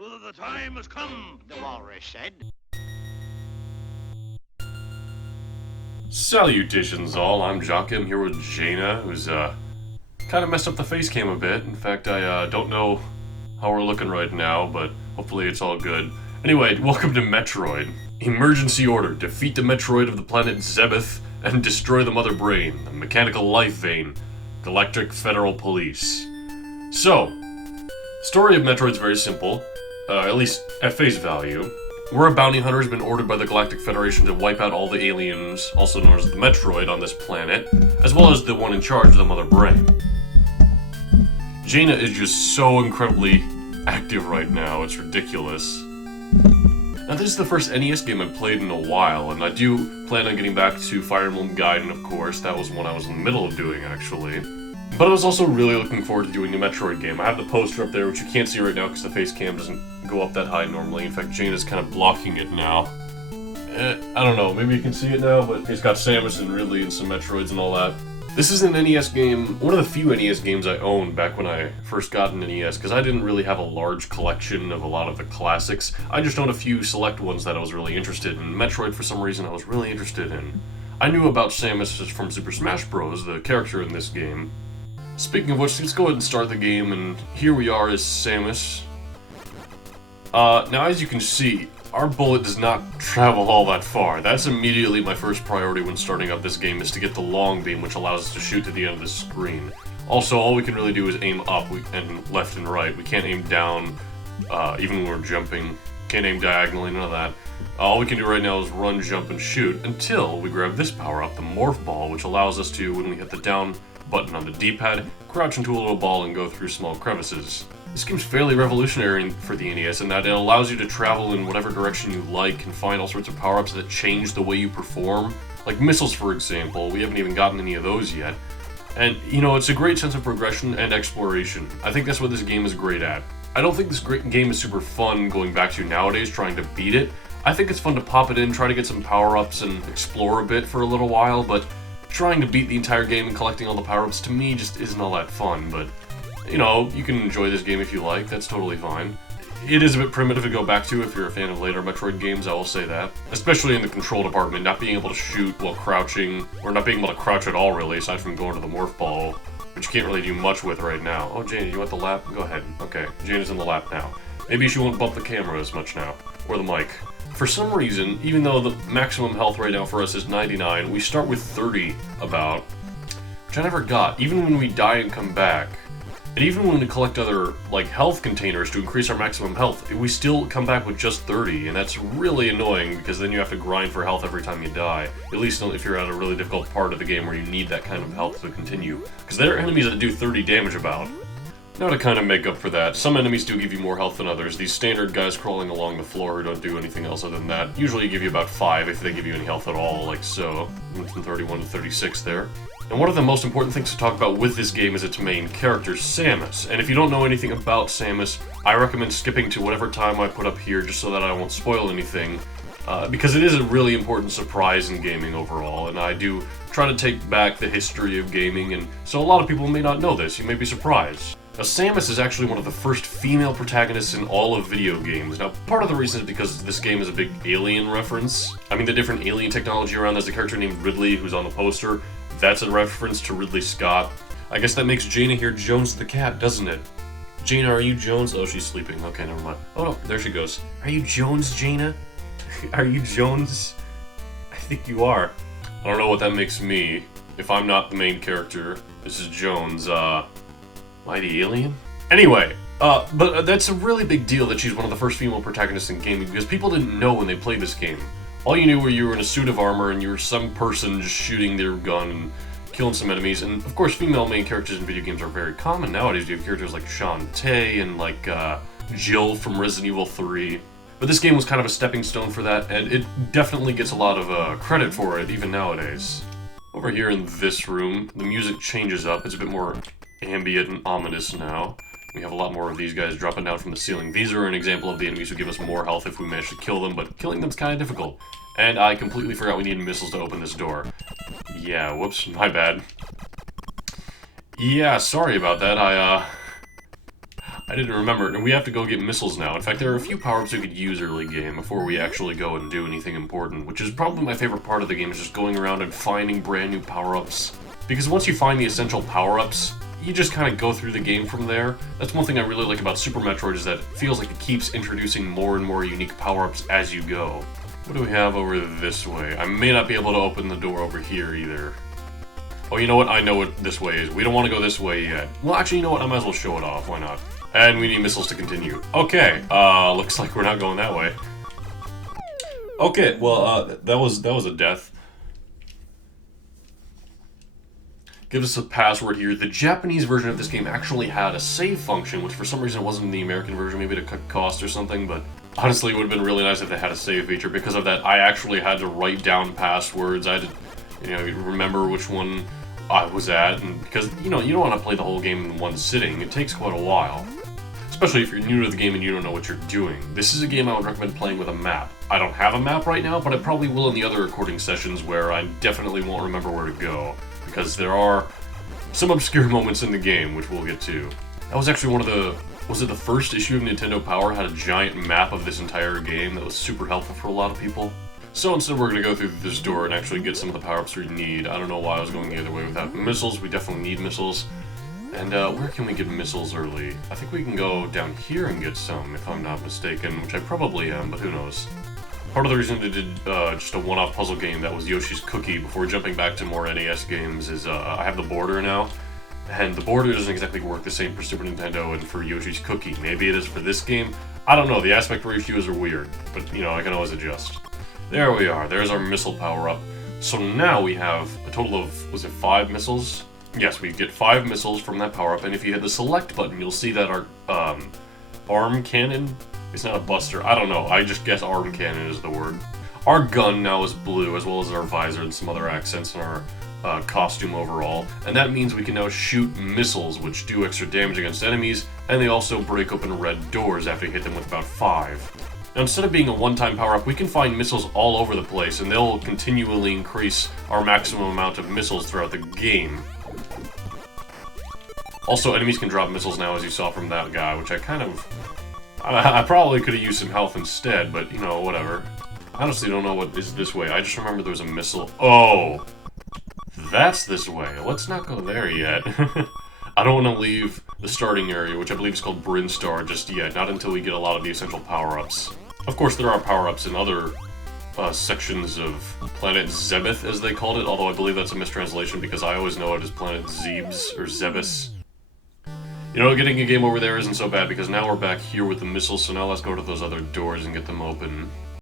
The time has come, the walrus said. Salutations all, I'm Jockey. I'm here with Jaina, who's kind of messed up the face cam a bit. In fact, I don't know how we're looking right now, but hopefully it's all good. Anyway, welcome to Metroid. Emergency order, defeat the Metroid of the planet ZEBETH and destroy the mother brain, the mechanical life vein, Galactic Federal Police. So, story of Metroid's very simple, at least at face value. We're a bounty hunter who's been ordered by the Galactic Federation to wipe out all the aliens, also known as the Metroid, on this planet, as well as the one in charge of the mother brain. Jaina is just so incredibly active right now, it's ridiculous. Now this is the first NES game I've played in a while, and I do plan on getting back to Fire Emblem Gaiden, of course. That was one I was in the middle of doing, actually. But I was also really looking forward to doing the Metroid game. I have the poster up there, which you can't see right now because the face cam doesn't go up that high normally. In fact, Jaina's kind of blocking it now. I don't know, maybe you can see it now, but it's got Samus and Ridley and some Metroids and all that. This is an NES game, one of the few NES games I owned back when I first got an NES, because I didn't really have a large collection of a lot of the classics. I just owned a few select ones that I was really interested in. Metroid, for some reason, I was really interested in. I knew about Samus from Super Smash Bros., the character in this game. Speaking of which, let's go ahead and start the game, and here we are as Samus. Now as you can see, our bullet does not travel all that far. That's immediately my first priority when starting up this game, is to get the long beam, which allows us to shoot to the end of the screen. Also, all we can really do is aim up and left and right. We can't aim down, even when we're jumping. Can't aim diagonally, none of that. All we can do right now is run, jump, and shoot until we grab this power-up, the Morph Ball, which allows us to, when we hit the down button on the D-pad, crouch into a little ball and go through small crevices. This game's fairly revolutionary for the NES in that it allows you to travel in whatever direction you like and find all sorts of power-ups that change the way you perform. Like missiles, for example. We haven't even gotten any of those yet. And, you know, it's a great sense of progression and exploration. I think that's what this game is great at. I don't think this game is super fun going back to nowadays trying to beat it. I think it's fun to pop it in, try to get some power-ups and explore a bit for a little while, but trying to beat the entire game and collecting all the power-ups to me just isn't all that fun, but you know, you can enjoy this game if you like, that's totally fine. It is a bit primitive to go back to if you're a fan of later Metroid games, I will say that. Especially in the control department, not being able to shoot while crouching, or not being able to crouch at all really, aside from going to the Morph Ball, which you can't really do much with right now. Oh, Jaina, you want the lap? Go ahead. Okay, Jaina's in the lap now. Maybe she won't bump the camera as much now, or the mic. For some reason, even though the maximum health right now for us is 99, we start with 30 about, which I never got, even when we die and come back. And even when we collect other, like, health containers to increase our maximum health, we still come back with just 30, and that's really annoying because then you have to grind for health every time you die. At least if you're at a really difficult part of the game where you need that kind of health to continue. Because there are enemies that do 30 damage about. Now to kind of make up for that, some enemies do give you more health than others. These standard guys crawling along the floor who don't do anything else other than that usually give you about 5 if they give you any health at all, like so. Went from 31 to 36 there. And one of the most important things to talk about with this game is its main character, Samus. And if you don't know anything about Samus, I recommend skipping to whatever time I put up here just so that I won't spoil anything. Because it is a really important surprise in gaming overall, and I do try to take back the history of gaming, and so a lot of people may not know this. You may be surprised. Now, Samus is actually one of the first female protagonists in all of video games. Now, part of the reason is because this game is a big alien reference. I mean, the different alien technology around. There's a character named Ridley who's on the poster. That's a reference to Ridley Scott. I guess that makes Jaina here Jones the cat, doesn't it? Jaina, are you Jones? Oh, she's sleeping. Okay, never mind. Oh, no, there she goes. Are you Jones, Jaina? Are you Jones? I think you are. I don't know what that makes me. If I'm not the main character, this is Jones, Mighty Alien? Anyway, but that's a really big deal that she's one of the first female protagonists in gaming, because people didn't know when they played this game. All you knew were you were in a suit of armor and you were some person just shooting their gun and killing some enemies, and of course female main characters in video games are very common nowadays. You have characters like Shantae and like Jill from Resident Evil 3. But this game was kind of a stepping stone for that, and it definitely gets a lot of credit for it, even nowadays. Over here in this room, the music changes up. It's a bit more ambient and ominous now. We have a lot more of these guys dropping down from the ceiling. These are an example of the enemies who give us more health if we manage to kill them, but killing them's kind of difficult. And I completely forgot we needed missiles to open this door. Yeah, whoops, my bad. Yeah, sorry about that. I didn't remember, and we have to go get missiles now. In fact, there are a few power-ups we could use early game before we actually go and do anything important, which is probably my favorite part of the game, is just going around and finding brand new power-ups. Because once you find the essential power-ups, you just kind of go through the game from there. That's one thing I really like about Super Metroid, is that it feels like it keeps introducing more and more unique power-ups as you go. What do we have over this way? I may not be able to open the door over here either. Oh, you know what? I know what this way is. We don't want to go this way yet. Well, actually, you know what? I might as well show it off. Why not? And we need missiles to continue. Okay, looks like we're not going that way. Okay, well, that was a death. Give us a password here. The Japanese version of this game actually had a save function, which for some reason wasn't in the American version, maybe to cut cost or something, but honestly, it would have been really nice if they had a save feature. Because of that, I actually had to write down passwords. I had to, remember which one I was at, and because, you don't want to play the whole game in one sitting. It takes quite a while. Especially if you're new to the game and you don't know what you're doing. This is a game I would recommend playing with a map. I don't have a map right now, but I probably will in the other recording sessions where I definitely won't remember where to go. Because there are some obscure moments in the game, which we'll get to. That was actually one of the... Was it the first issue of Nintendo Power had a giant map of this entire game that was super helpful for a lot of people? So instead we're going to go through this door and actually get some of the power-ups we need. I don't know why I was going the other way without missiles. We definitely need missiles. And where can we get missiles early? I think we can go down here and get some, if I'm not mistaken, which I probably am, but who knows. Part of the reason they did just a one-off puzzle game that was Yoshi's Cookie before jumping back to more NES games is I have the border now, and the border doesn't exactly work the same for Super Nintendo and for Yoshi's Cookie. Maybe it is for this game. I don't know, the aspect ratios are weird, but I can always adjust. There we are, there's our missile power-up. So now we have a total of, was it 5 missiles? Yes, we get 5 missiles from that power-up, and if you hit the select button, you'll see that our arm cannon, it's not a buster, I don't know, I just guess arm cannon is the word. Our gun now is blue, as well as our visor and some other accents in our costume overall, and that means we can now shoot missiles, which do extra damage against enemies, and they also break open red doors after you hit them with about 5. Now, instead of being a one-time power-up, we can find missiles all over the place, and they'll continually increase our maximum amount of missiles throughout the game. Also, enemies can drop missiles now, as you saw from that guy, which I probably could have used some health instead, but, whatever. I honestly don't know what is this way. I just remember there was a missile. Oh! That's this way. Let's not go there yet. I don't want to leave the starting area, which I believe is called Brinstar, just yet. Not until we get a lot of the essential power-ups. Of course, there are power-ups in other sections of Planet ZEBETH, as they called it, although I believe that's a mistranslation because I always know it as Planet Zebes, or Zebes. Getting a game over there isn't so bad because now we're back here with the missiles, so now let's go to those other doors and get them open.